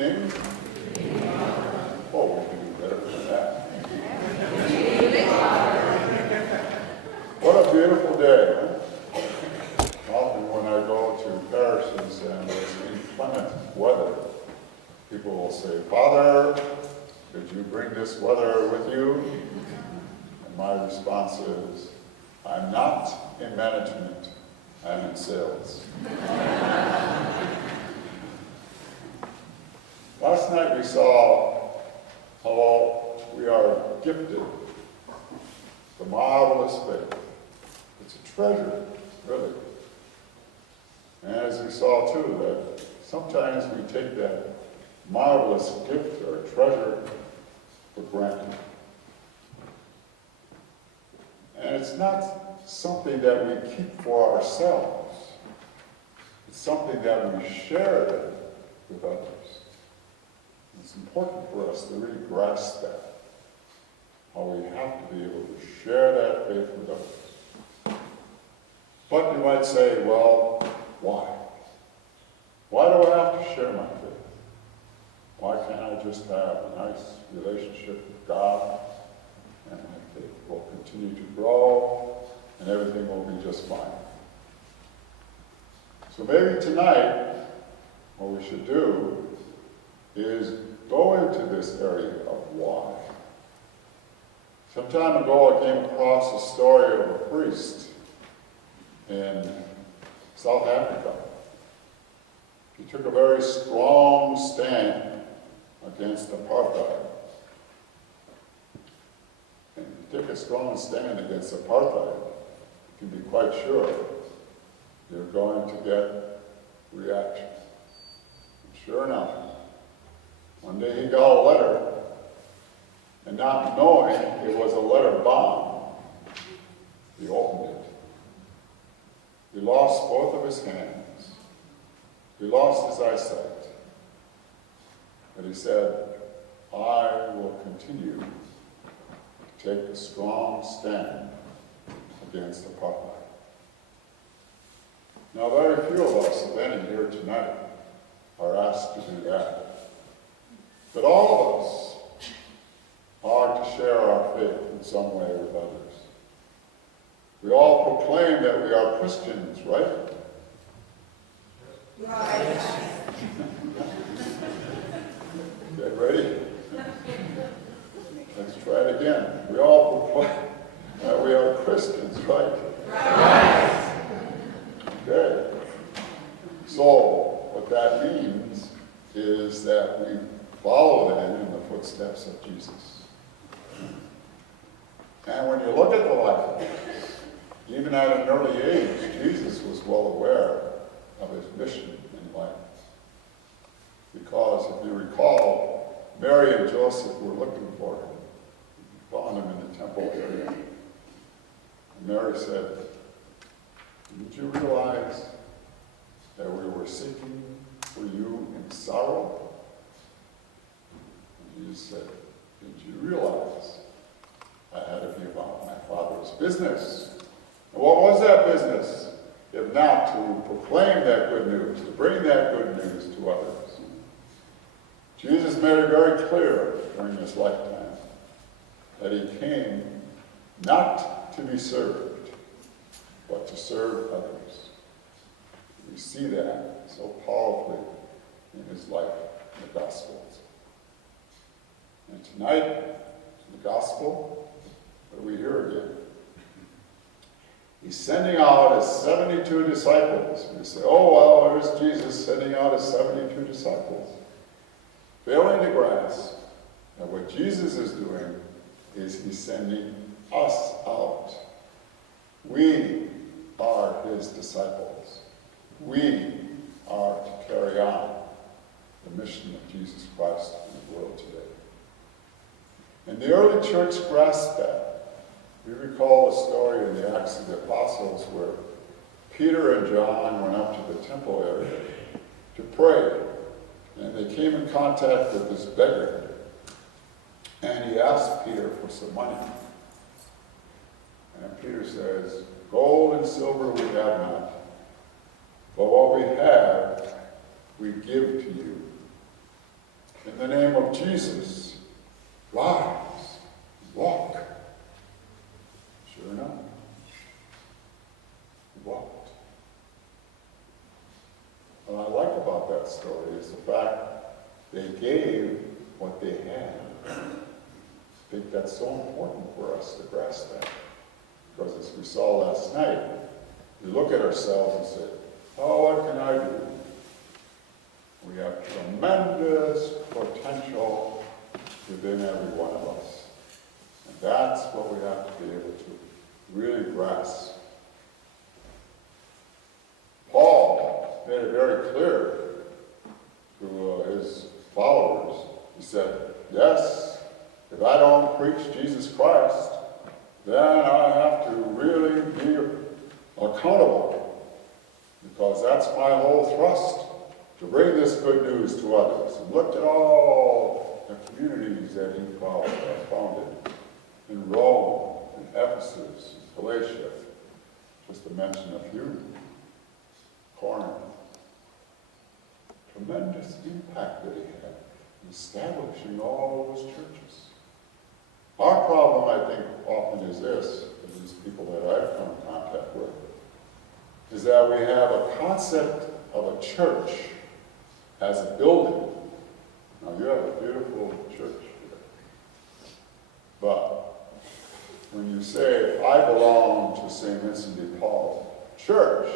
evening. Oh, we can do better than that. What a beautiful day, huh? Often when I go to parishes and there's inclement weather, people will say, "Father, did you bring this weather with you?" And my response is, "I'm not in management, I'm in sales." Last night we saw how we are gifted the marvelous faith. It's a treasure, really. And as we saw too, that sometimes we take that marvelous gift or treasure for granted. And it's not something that we keep for ourselves. It's something that we share with others. It's important for us to really grasp that, how we have to be able to share that faith with others. But you might say, well, why? Why do I have to share my faith? Why can't I just have a nice relationship with God and my faith will continue to grow and everything will be just fine? So maybe tonight, what we should do is go into this area of why. Some time ago, I came across a story of a priest in South Africa. He took a very strong stand against apartheid. And if you take a strong stand against apartheid, you can be quite sure you're going to get reaction. And sure enough, one day he got a letter, and not knowing it was a letter bomb, he opened it. He lost both of his hands. He lost his eyesight. But he said, "I will continue to take a strong stand against apartheid." Now, very few of us, if any, here tonight are asked to do that. But all of us are to share our faith in some way with others. We all proclaim that we are Christians, right? Right. Okay, ready? Let's try it again. We all proclaim that we are Christians, right? Right. Okay. So, what that means is that we follow them in the footsteps of Jesus. And when you look at the life of Jesus, even at an early age, Jesus was well aware of his mission in life. Because if you recall, Mary and Joseph were looking for him. They found him in the temple area. And Mary said, "Didn't you realize that we were seeking for you in sorrow?" Jesus said, "Did you realize I had to be about my Father's business?" And what was that business? If not to proclaim that good news, to bring that good news to others. Jesus made it very clear during his lifetime that he came not to be served, but to serve others. We see that so powerfully in his life in the Gospels. And tonight, in the Gospel, what do we hear again? He's sending out his 72 disciples. We say, "Oh, well, there's Jesus sending out his 72 disciples." Failing to grasp that what Jesus is doing is he's sending us out. We are his disciples. We are to carry on the mission of Jesus Christ in the world today. And the early church grasped that. We recall a story in the Acts of the Apostles where Peter and John went up to the temple area to pray. And they came in contact with this beggar. And he asked Peter for some money. And Peter says, "Gold and silver we have not, but what we have we give to you. in the name of Jesus, rise, walk. Sure enough, he walked. What I like about that story is the fact they gave what they had. I think that's so important for us to grasp that. Because as we saw last night, we look at ourselves and say, oh, what can I do? We have tremendous potential within every one of us. And that's what we have to be able to really grasp. Paul made it very clear to his followers. He said, yes, if I don't preach Jesus Christ, then I have to really be accountable, because that's my whole thrust, to bring this good news to others. And look at all the communities that he founded in Rome, in Ephesus, in Galatia, just to mention a few. Corinth. Tremendous impact that he had in establishing all those churches. Our problem, I think, often is this, as these people that I've come in contact with, is that we have a concept of a church as a building. Now, you have a beautiful church here. But when you say, I belong to St. Vincent de Paul Church,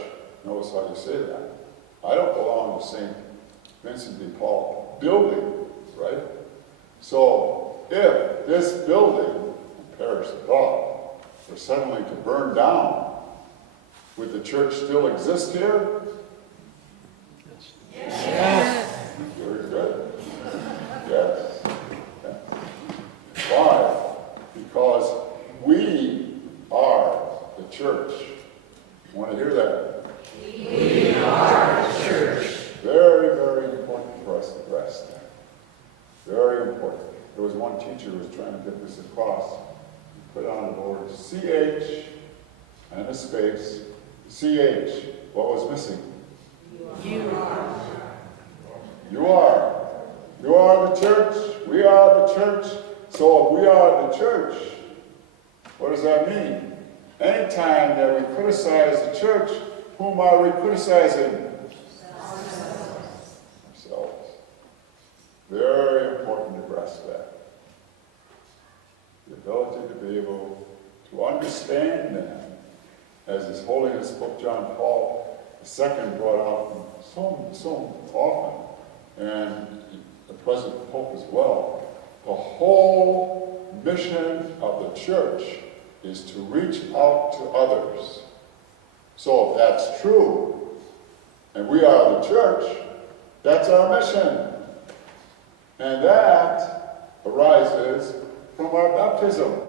notice how you say that. I don't belong to St. Vincent de Paul building, right? So, if this building, Parish of God, were suddenly to burn down, would the church still exist here? Yes. Very good. Yes. Why? Because we are the church. You want to hear that? We are the church. Very, very important for us to grasp that. Very important. There was one teacher who was trying to get this across. He put on the board CH and a space. CH. What was missing? You are. You are. You are the church. We are the church. So if we are the church, what does that mean? Anytime that we criticize the church, whom are we criticizing? Ourselves. Very important to grasp that. The ability to be able to understand that, as His Holiness Pope John Paul II brought out so often, and the present Pope as well, the whole mission of the church is to reach out to others. So if that's true, and we are the church, that's our mission. And that arises from our baptism.